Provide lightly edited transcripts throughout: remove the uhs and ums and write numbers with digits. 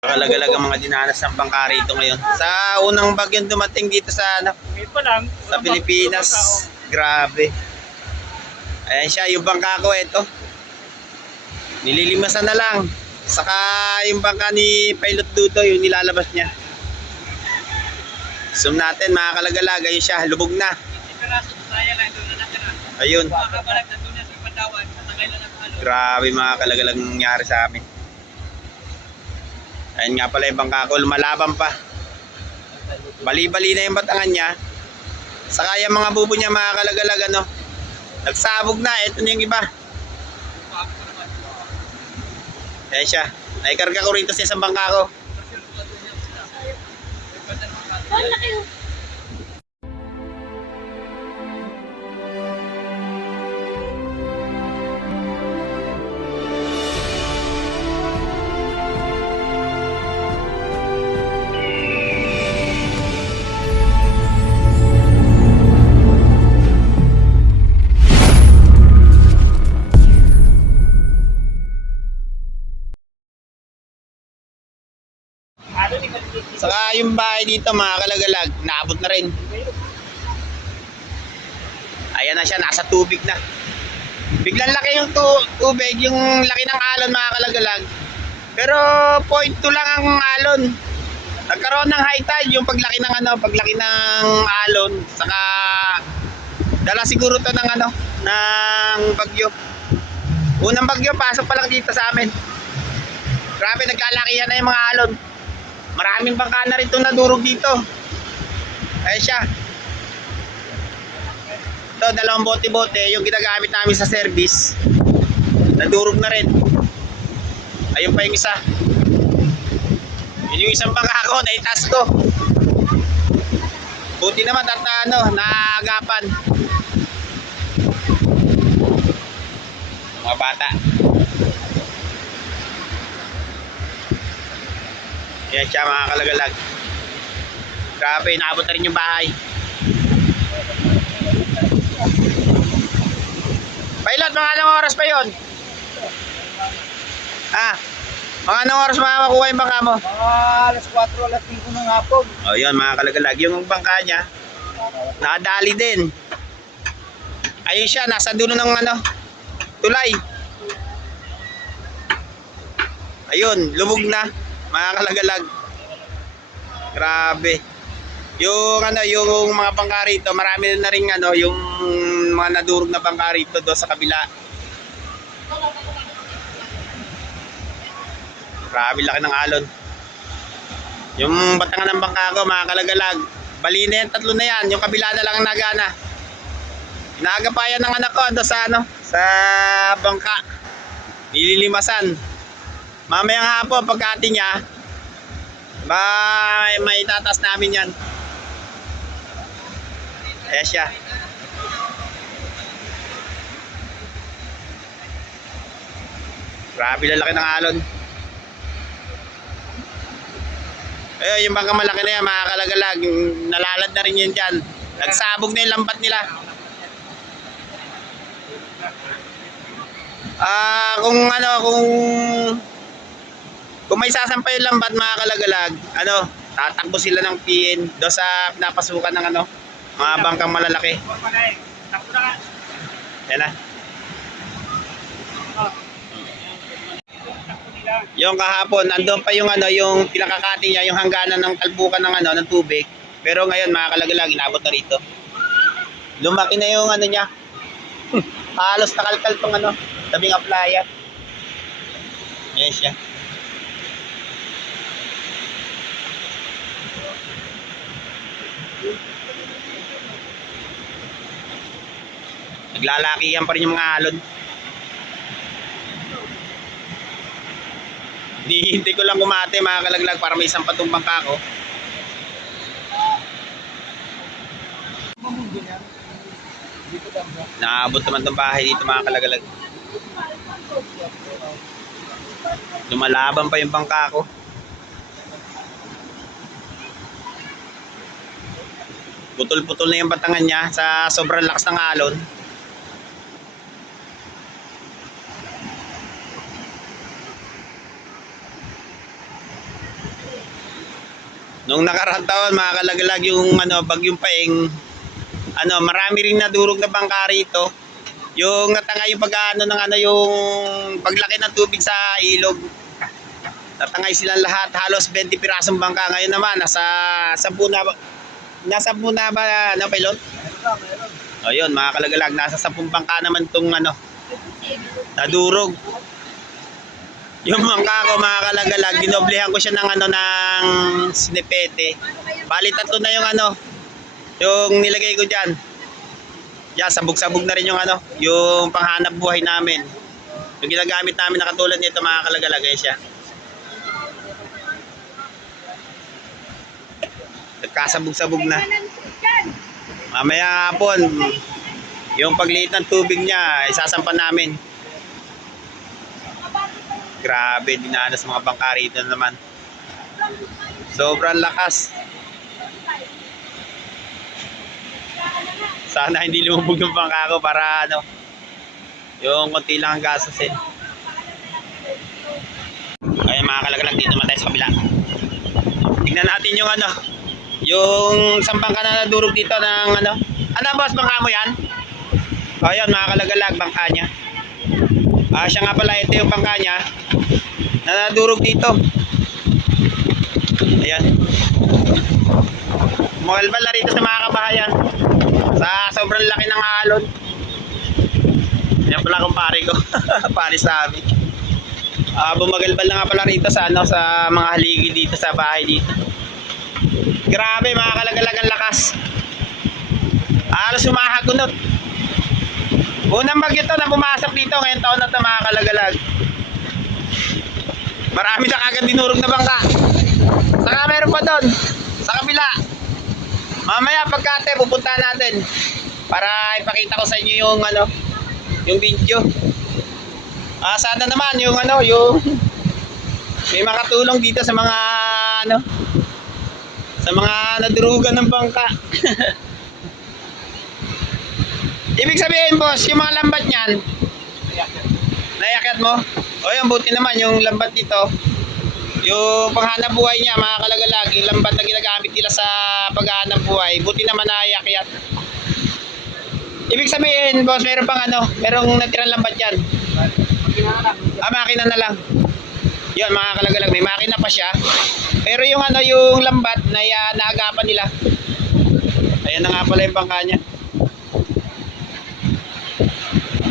Kalagalag ang mga dinanas ng bangka rito ngayon. Sa unang bagyong dumating dito sa Pilipinas, grabe. Ayan siya, yung bangka ko ito. Nililimasan na lang. Saka yung bangka ni Pilot Dudo, yung nilalabas niya. Zoom natin mga kalagalag, ayun siya, lubog na. Ayun. Grabe mga kalagalag nangyari sa amin. Ayun nga pala yung bangka ko, lumalaban pa. Bali-bali na yung batangan niya. Saka yung mga bubo niya mga kalagalag, ano, nagsabog na, ito na yung iba. Ayan siya, naikarga ko rito sa isang bangka ko. Saka yung bahay dito mga kalagalag, naabot na rin. Ayan na siya, nasa tubig na. Biglang laki yung tubig, yung laki ng alon mga kalagalag. Pero 0.2 lang ang alon. Nagkaroon ng high tide yung paglaki ng alon. Saka dala siguro to ng bagyo. Unang bagyo, pasok pa lang dito sa amin. Grabe, nagkalakihan na yung mga alon. Maraming bangka na rin itong nadurog dito. Ayan siya. Ito, dalawang bote-bote, yung ginagamit namin sa service. Nadurog na rin. Ayun pa yung isa. Yun yung isang bangka ko, naitaas ko. Buti naman at naagapan. Mga bata. Yan siya mga kalagalag. Grabe, naabot na rin yung bahay. Pilot, mga anong oras pa yun? Mga anong oras makakuha yung bangka mo? Mga alas 4, alas 5 ng hapon. O yun mga kalagalag, yung bangka niya nakadali din. Ayun siya, nasa dulo ng tulay. Ayun, lubog na mga kalagalag. Grabe. Yung yung mga bangka rito, marami na rin yung mga nadurog na bangka rito doon sa kabila. Grabe laki ng alon. Yung batangan ng bangka ko mga kalagalag, bali na yan, tatlo na yan. Yung kabila na lang nagana. Inaagapayan ng anak ko doon sa bangka. Nililimasan. Mamayang hapon pagkati niya, may tatas namin yan. Ayan siya. Grabe lalaki ng alon. Ayun, yung bangka malaki na yan mga kalagalag, nalalad na rin yan dyan. Nagsabog na yung lambat nila. Kung may sasampay yung lambat mga kalagalag, tatakbo sila ng PN doon sa pinapasukan ng mga bangkang malalaki. Yan na. Yung kahapon, andun pa yung yung pinakakati niya, yung hangganan ng talbukan ng tubig. Pero ngayon mga kalagalag, inabot na rito. Lumaki na yung niya. Halos nakalkal tong tabing aplaya. Ayan siya. Naglalakihan pa rin yung mga alon. Hindi ko lang kumate mga kalaglag para may isang patong bangka ko. Naabot naman itong bahay dito mga kalagalag. Lumalaban pa yung bangka ko. Putol-putol na yung batangan niya sa sobrang lakas ng alon. Nung nakaraang taon, mga kalagalag, yung bagyong Paeng, marami ring nadurog na bangka rito. Yung natangay yung yung paglaki ng tubig sa ilog. Natangay silang lahat, halos 20 pirasong bangka. Ngayon naman, nasa 10 na ba, pilot? Meron. O yun, mga kalagalag, nasa 10 bangka naman itong nadurog. Yung bangka ko, mga kalagalag, dinoblehan ko siya ng ng sinipete. Bali, 3 na yung nilagay ko dyan. Yan, sabog-sabog na rin yung panghanap buhay namin. Yung ginagamit namin na katulad nito, mga kalagalag, siya. Nagkasabog-sabog na. Mamaya hapon, yung pagliit ng tubig niya, isasampan namin. Grabe, dinanas mga bangka rito naman. Sobrang lakas. Sana hindi lumubog yung bangka ko para yung konti lang ang gastos eh. Ayun mga kalagalag, dito naman tayo sa kabila. Tignan natin yung yung isang bangka na nadurog dito ng boss, bangka mo yan? O yun mga kalagalag, bangka niya. Siya nga pala, ito yung bangka niya na nadurog dito. Ayan. Mukalbal na rito sa mga kabahayan sa sobrang laki ng alon. Yan pala kumpare ko. Pare sa amin. Bumagalbal na nga pala rito sa sa mga haligi dito sa bahay dito. Grabe mga kalagalag, ang lakas. Halos sumahagunot. Unang bagyo to na pumasok dito ngayong taon na ito, mga kalagalag. Marami na kagad dinurog na bangka. Saka meron pa doon sa kabila. Mamaya pagkate pupunta natin para ipakita ko sa inyo yung yung video. Sana naman yung yung may makatulong dito sa mga sa mga nadurugan ng bangka. Ibig sabihin boss, yung mga lambat niyan, naiakyat mo? O yung buti naman yung lambat dito, yung panghanap buhay niya, mga kalagalag, yung lambat na ginagamit nila sa paghahanap buhay, buti naman naiakyat. Ibig sabihin boss, meron pang merong natirang lambat yan. Makina na lang. Yun mga kalagalag, may makina pa siya. Pero yung yung lambat na naagapan nila. Ayan na nga pala yung bangka niya.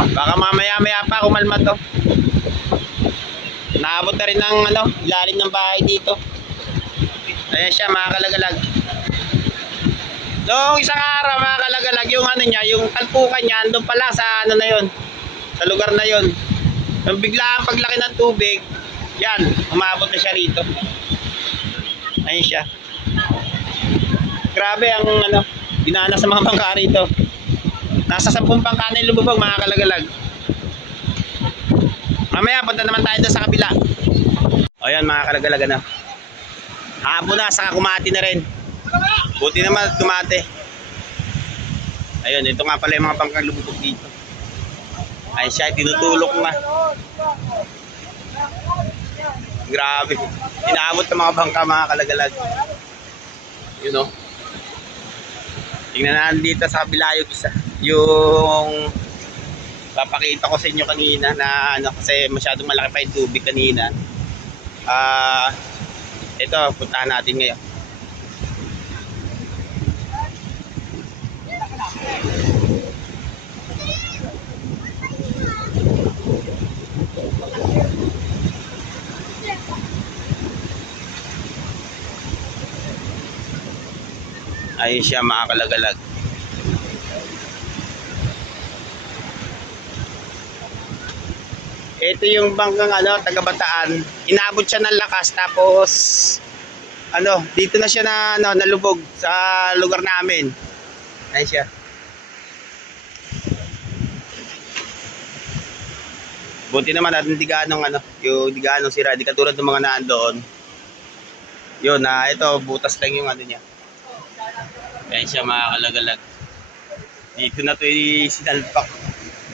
Baka mamaya-maya pa kumalma to. Naabot na rin ng ilalim ng bahay dito. Ayan siya mga kalagalag. Noong isang araw mga kalagalag, yung niya, yung talpukan niya, andun pala sa na yun. Sa lugar na yun. Yung biglaan paglaki ng tubig, yan, umabot na siya rito. Ayan siya. Grabe ang dinanas sa mga bangka rito. Nasa 10 bangka na yung lumubog mga kalagalag. Mamaya punta naman tayo doon sa kabila. O yan mga kalagalag hapon na, saka kumati na rin. Buti naman tumate. Ayun, ito nga pala yung mga bangkang lumubog dito. Ayun siya, tinutulok nga. Grabe. Inaabot ng mga bangka mga kalagalag. You know. Tingnan natin dito sa kabila yung isa. Yung papakita ko sa inyo kanina na kasi masyadong malaki pa yung tubig kanina. Ito, puntahan natin ngayon. Ayun siya mga kalagalag. Ito yung bangkang taga Bataan. Inabot siya ng lakas tapos dito na siya na nalubog sa lugar namin. Ayun siya. Buti naman at hindi ganong yung di ganong sira, di katulad ng mga nandoon. Yun ito butas lang yung niya. Ayun siya mga kalagalag. Dito na to sinalpak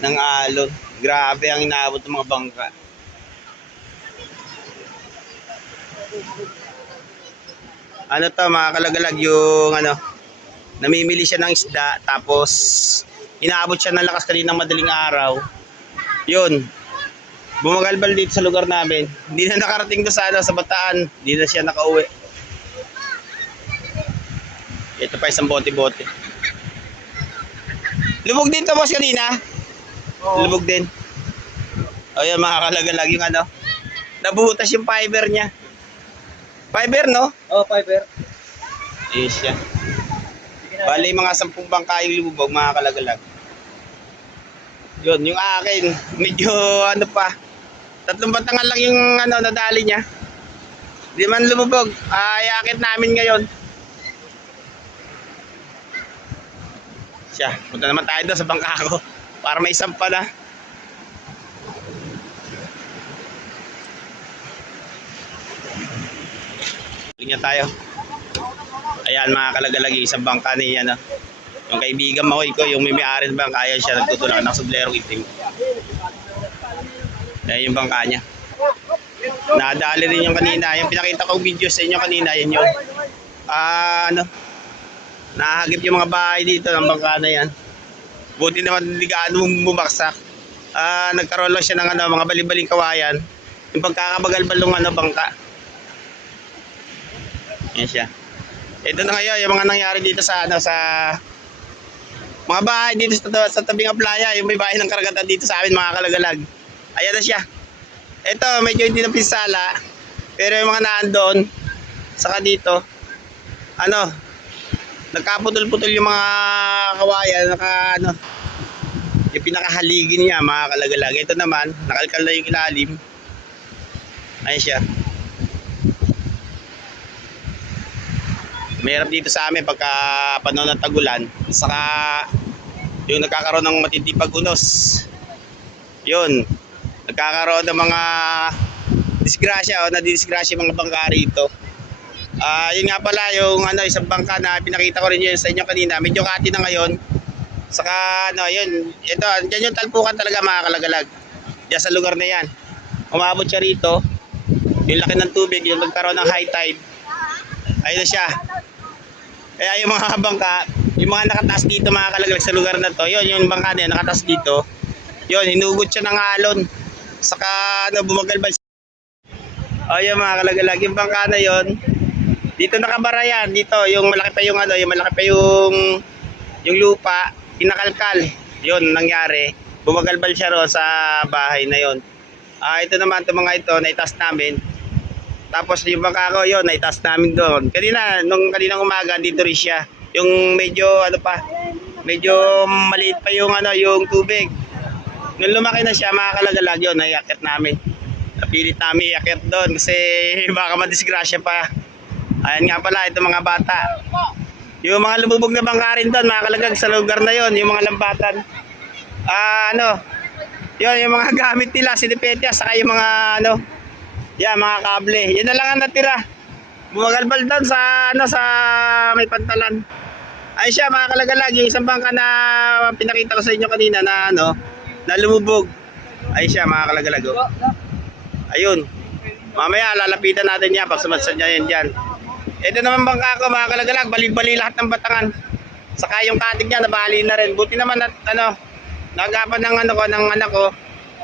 ng alon. Grabe ang inaabot ng mga bangka. Ano to mga kalagalag, yung ano, namimili siya ng isda, tapos inaabot siya ng lakas kaninang madaling araw. Yun, bumagalbal dito sa lugar namin. Hindi na nakarating doon sa, ano, sa Bataan. Hindi na siya nakauwi. Ito pa isang bote-bote. Lubog dito boss kanina. Lubog din. O yan mga kalagalag, yung ano, nabuhutas yung fiber niya. Fiber, no? Oh, fiber. Ayun siya. Bali mga 10 bangka yung lumubog mga kalagalag. Yun, yung akin, medyo ano pa, 3 batangan lang yung ano, nadali niya. Di man lumubog, iakit namin ngayon. Siya, punta naman tayo doon sa bangka ko para may sampa na. Tingnan tayo. Ayan mga kalagalag, isang bangka ni ano, yung kaibigan Mahoy ko, yung may-ari ng bangka, ayan siya nagtutulak ng sublerong itim. Ayan yung bangka niya. Nadali rin yung kanina, yung pinakita kong video sa inyo kanina, yun yung ano, nahagip yung mga bahay dito ng bangka na yan. Buti naman hindi gaano bumagsak. Nagkaroon lang siya ng ano, mga balibaling kawayan, yung pagkakabagal-bal ng ano, bangka. Yan siya. Ito na ngayon yung mga nangyari dito sa ano, sa mga bahay dito sa tabing playa, yung may bahay ng karagatan dito sa amin mga kalagalag. Ayan na siya. Ito medyo hindi na pinsala, pero yung mga naandoon saka dito ano, nagkaputol-putol yung mga kawayan, ano, yung pinakahaligi niya mga kalagalag. Ito naman nakalkal na yung ilalim. Ayan siya. Mahirap dito sa amin pagka panahon ng tagulan, saka yung nagkakaroon ng matinding pag-unos. Yun, nagkakaroon ng mga disgrasya o nadisgrasya mga bangka rito. Yun nga pala yung ano, isang bangka na pinakita ko rin yun sa inyo kanina, medyo kati na ngayon. Saka ano, yun, ito, dyan yung talpukan talaga mga kalagalag. Diyan sa lugar na yan. Umabot siya rito, yung laki ng tubig, yung nagkaroon ng high tide. Ayun na siya. Kaya yung mga bangka, yung mga nakataas dito mga kalagalag sa lugar na to, yun yung bangka na yun, nakataas dito. Yun, hinugot siya ng alon. Saka ano, bumagalbal siya. O yun mga kalagalag, yung bangka na yun, dito nakabara yan, dito, yung malaki pa yung ano, yung malaki pa yung lupa, kinakalkal. Yun, nangyari. Bumagalbal siya ron sa bahay na yun. Ito naman, itong mga ito, naitaas namin. Tapos yung bangka ko, yun, naitaas namin doon. Nung kaninang umaga, dito rin siya. Yung medyo, ano pa, medyo maliit pa yung, ano, yung tubig. Nung lumaki na siya, mga kalagalag, yun, naiakit namin. Napilit namin iakit doon kasi baka madisgrasya pa. Ayan nga pala, itong mga bata. Yung mga lumubog na bangka rin doon, mga kalagag, sa lugar na yun, yung mga lambatan. Ano, yun, yung mga gamit nila, sinipetya, saka yung mga, ano, yan, mga kable. Yan na lang ang natira. Bumagalbal doon sa, ano, sa may pantalan. Ay siya, mga kalagalag, yung isang bangka na pinakita ko sa inyo kanina na, ano, na lumubog. Ay siya, mga kalagalag. Oh. Ayun. Mamaya, lalapitan natin yan pag sumadsad niya yan dyan. Ito naman bangka ko, mga kalagalag, bali-bali lahat ng batangan. Saka yung katig niya, nabali na rin. Buti naman at, ano, nagapan ng, ano ko, ng anak ko,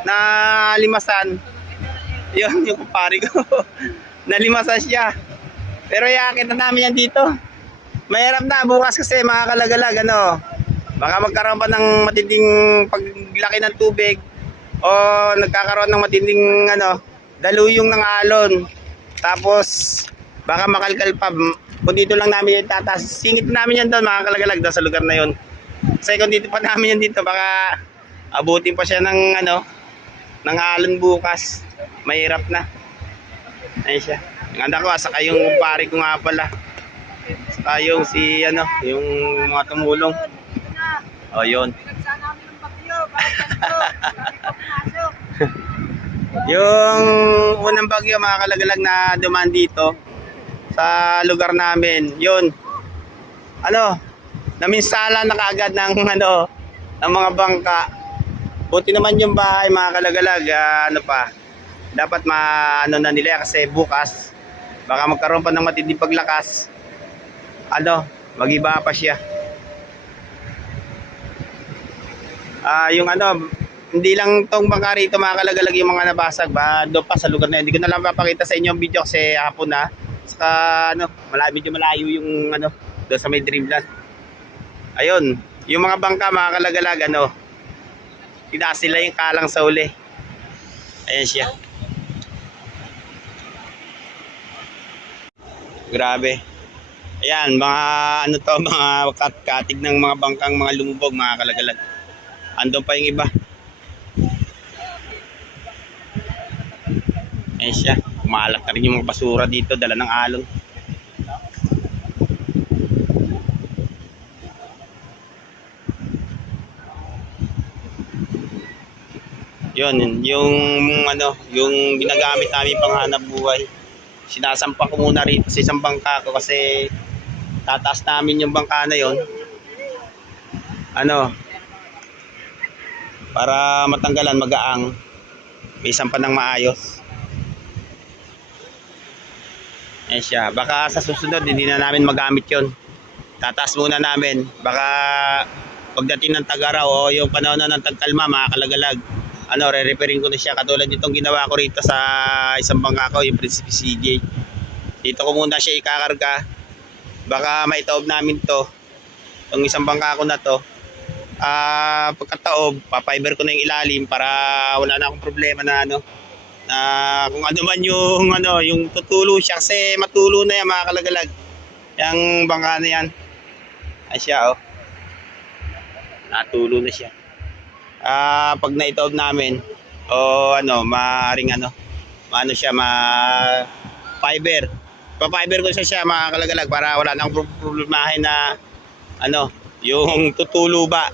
na limasan. Yun, yung kumpari ko. Nalimasan siya. Pero iakit na namin yan dito. Mahirap na bukas kasi mga kalagalag, ano, baka magkaroon pa ng matinding paglaki ng tubig o nagkakaroon ng matinding, ano, daluyong ng alon. Tapos baka makalkal pa. Kung dito lang namin yung tatas, singit namin yan doon mga kalagalag doon sa lugar na yun. Kasi kung dito pa namin yan dito, baka abutin pa siya ng, ano, ng alon bukas. Mahirap na. Ayun siya. Yung anak ko, saka yung kumpare ko nga pala. Saka yung si, ano, yung mga tumulong. O, yun. Yung unang bagyo, mga kalagalag na dumaan dito sa lugar namin, yun. Ano, naminsala na kaagad ng, ano, ng mga bangka. Buti naman yung bahay, mga kalagalag, ano pa, dapat ano na nila kasi bukas Baka magkaroon pa ng matinding paglakas. Ano, mag-iba pa siya. Yung ano, hindi lang tong bangka rito makakalagalag yung mga nabasag ba, doon pa sa lugar na yun. Hindi ko na lang papakita sa inyo ang video kasi hapon na. Saka ano, medyo malayo yung ano, doon sa may Dreamland. Ayun, yung mga bangka makakalagalag ano, tinaas nila yung kalang sa uli. Ayan siya. Grabe. Ayan, mga ano to, mga katig ng mga bangkang mga lumubog, mga kalagalag. Andun pa yung iba. Ayan siya. Kumalat na rin yung mga basura dito, dala ng alon. Yun, yung ano, yung ginagamit namin panghanap buhay. Sinasampa ko muna rito sa isang bangka ko kasi tataas namin yung bangka na yon. Ano, para matanggalan, magaang. May sampa ng maayos. Ayan siya. Baka sa susunod hindi na namin magamit yon. Tataas muna namin. Baka pagdating ng tag-araw o yung panahon na ng tagkalma, makakalagalag. Ano, re-repairing ko na siya katulad nitong ginawa ko rito sa isang bangka ko, yung Principe CJ. Dito ko muna siya ikakarga. Baka maitaob namin to. Itong isang bangka ko na to. Pagkataob, pa-fiber ko na yung ilalim para wala na akong problema na ano. Kung ano man yung ano, yung tutulo siya kasi matulo na yan mga kalagalag. Yung bangka na yan. Ay siya oh. Natulo na siya. Pag naitaob namin o ano, maaring ano, maano siya, fiber. Pa-fiber ko siya mga kalagalag para wala nang problemahin na ano, yung tutulo ba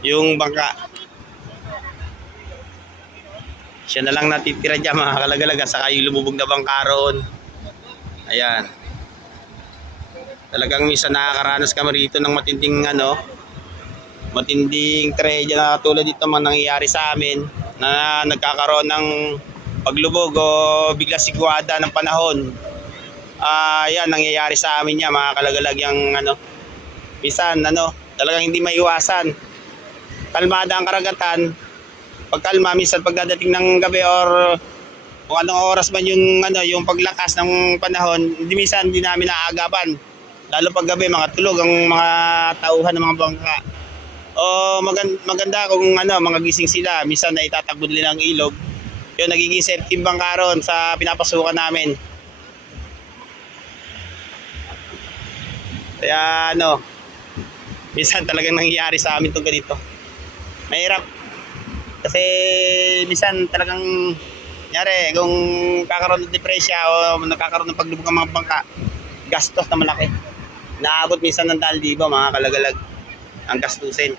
yung bangka. Siya na lang natitira dyan mga kalagalag, saka yung lumubog na bangka roon. Ayan. Talagang minsan nakakaranas kami rito ng matinding ano, matinding tragedya na tulad dito man nangyayari sa amin na nagkakaroon ng paglubog o bigla sigwada ng panahon. Yan, nangyayari sa amin yan mga kalagalag yung ano, minsan ano, talagang hindi maiwasan. Kalmada ang karagatan. Pag kalma, minsan pagdating ng gabi or kung anong oras man yung ano, yung paglakas ng panahon, minsan hindi namin naaagapan. Lalo pag gabi, mga tulog ang mga tauhan ng mga bangka. O maganda kung ano, mga gising sila, minsan na itatakbo nila ng ilog. Yun, nagiging safety bangka ron sa pinapasukan namin. Kaya ano, minsan talagang nangyayari sa amin itong ganito. Mahirap. Kasi minsan talagang nyari, kung kakaroon ng depresya o nakakaroon ng paglubog ng mga bangka, gastos na malaki. Naabot minsan ng 2,000 mga kalagalag ang gastusin.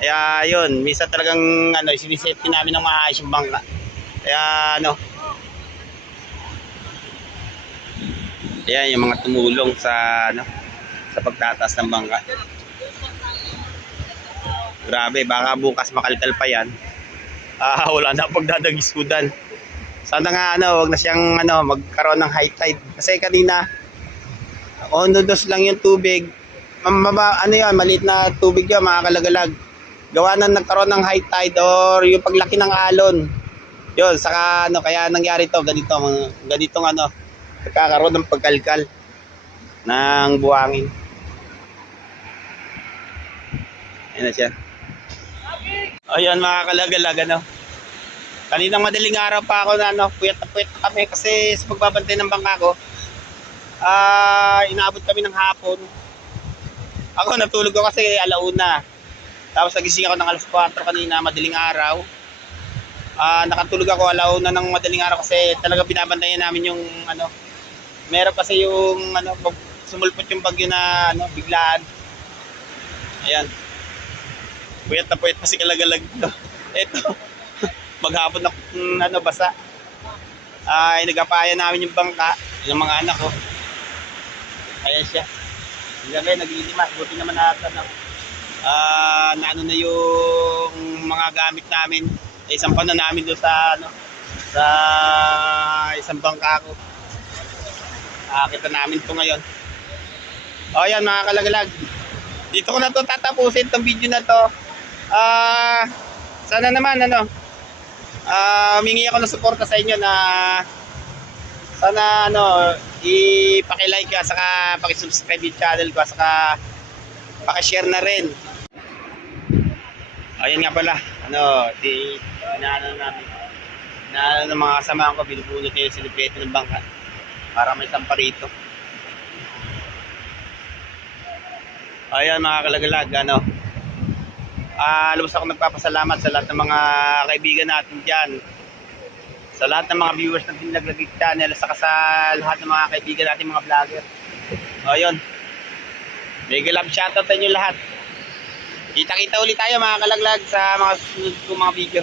Kaya yun, minsan talagang ano, sinisafety namin ng maayos yung bangka. Kaya ano, ayan yung mga tumulong sa ano, sa pagtataas ng bangka. Grabe, baka bukas makalkal pa yan. Wala na pagdadagiskudan. Sana nga ano, wag na siyang ano, magkaroon ng high tide. Kasi kanina ondos lang yung tubig. Ano yan, maliit na tubig yan, mga kalagalag. Gawa na nagkaroon ng high tide or yung paglaki ng alon. Yun, saka ano, kaya nangyari to, ganitong ano, nagkakaroon ng pagkalkal ng buhangin. Ayan na siya. Ayan mga kalagalag, ano. Kaninang madaling araw pa ako na ano, puyat na kami kasi sa pagbabantay ng bangka ko. Inaabot kami ng hapon. Ako natulog ko kasi alauna. Tapos nagising ako ng 4:00 kanina, madaling araw. Nakatulog ako alauna ng madaling araw kasi talaga binabantayan namin yung ano. Meron kasi yung ano, sumulpot yung bagyo na ano, biglaan. Ayan. Puyat na puyat kasi kalagalag to. Ito. Maghapon na ano, basa. Nagapayan namin yung bangka ng mga anak ko. Ayan siya. Gabi, naglilimas. Buti naman natin na ano na yung mga gamit namin. Isang pa na namin doon sa ano, sa isang bangka ko. Nakakita namin to ngayon. O yan mga kalagalag. Dito ko na to tatapusin tong video na to. Sana naman humingi ako ng suporta sa inyo na sana i-paki-like ka saka paki-subscribe yung channel ko saka paki-share na rin. Ayun nga pala, inaano ng mga kasama ko, binubunot niya yung silipete ng bangka para may sampa rito. Ayan mga kalagalag, lubos ako nagpapasalamat sa lahat ng mga kaibigan natin dyan, sa lahat ng mga viewers ng Tinlaglagig channel, saka sa lahat ng mga kaibigan natin mga vlogger. Ayun, mega love shoutout sa inyo lahat. Kita-kita ulit tayo mga kalaglag sa mga susunod kong mga video.